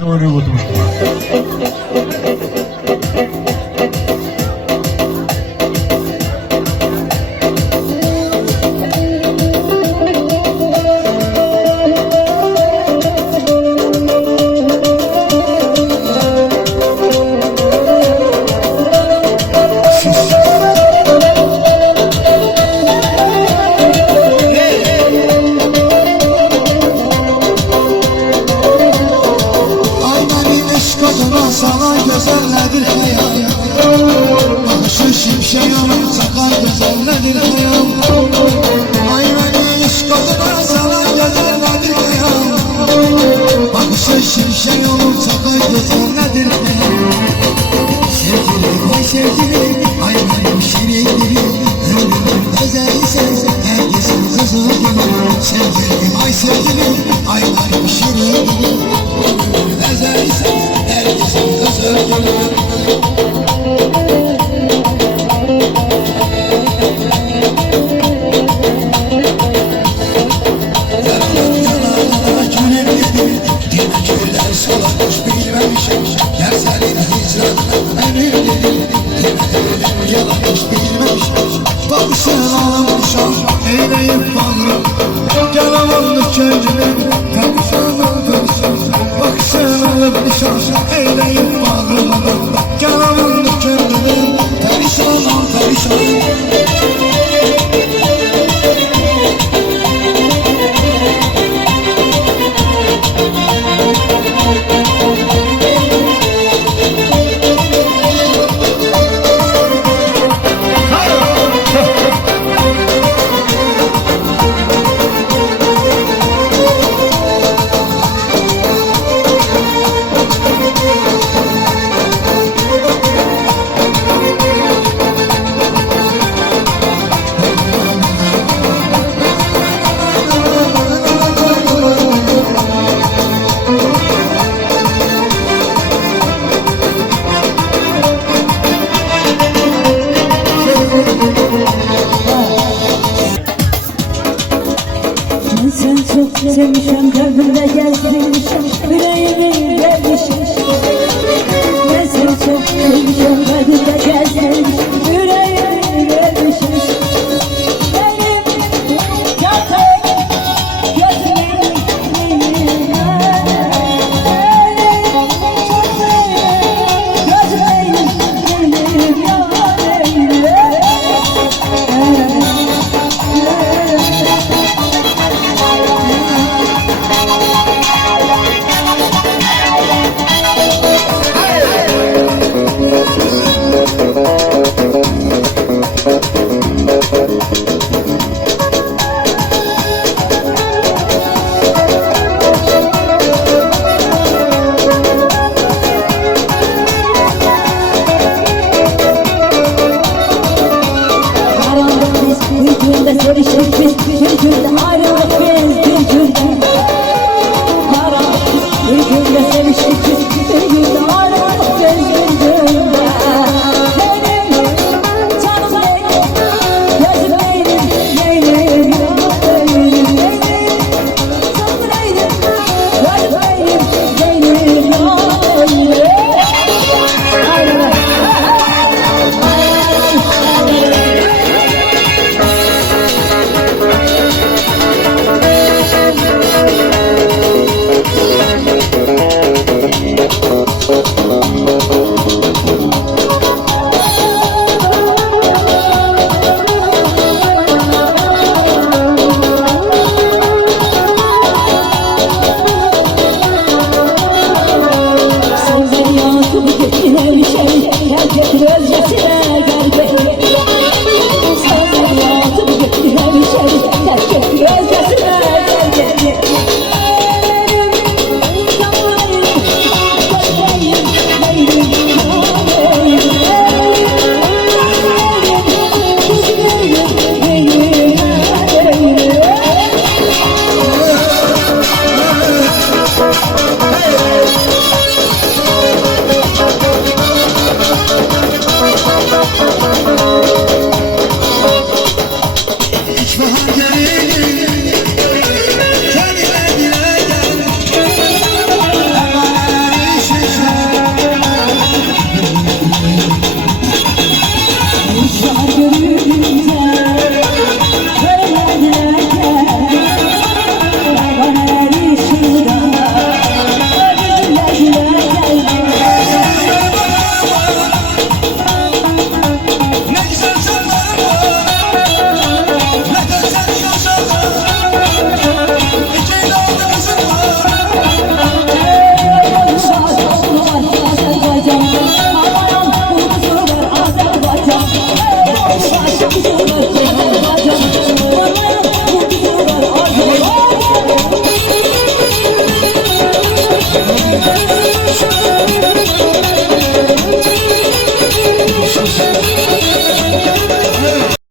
Doğru buldum. Sana güzelledir hayal, başı şimşek olur sakar güzelledir hayal. Ay beni iş kadına sana güzelledir hayal, başı şimşek olur sakar güzelledir hayal. Sevgilim ay sevgilim, ay benim şirinim, ölümün özeli sen, herkesin kızı gibi. Sevgilim ay sevgilim, ay benim şirinim, ölümün özeli sen, herkesin kızı gibi. Bakışın almışam, eyleyip bağırım, canımın kendini, bakışın almışam, bakışın almışam, eyleyip bağırım, canımın kendini, perişan, perişan. Sen çok sevmişim, kalbimde gezdirmişim, yüreğimi vermişim. Ben seni çok sevmişim, kalbimde gezdirmişim, yüreğimi vermişim. Benim yatak gözümün neyine, benim gözümün neyine, ya seviştik biz bir günde, ayrılık biz bir günde. Bir günde seviştik biz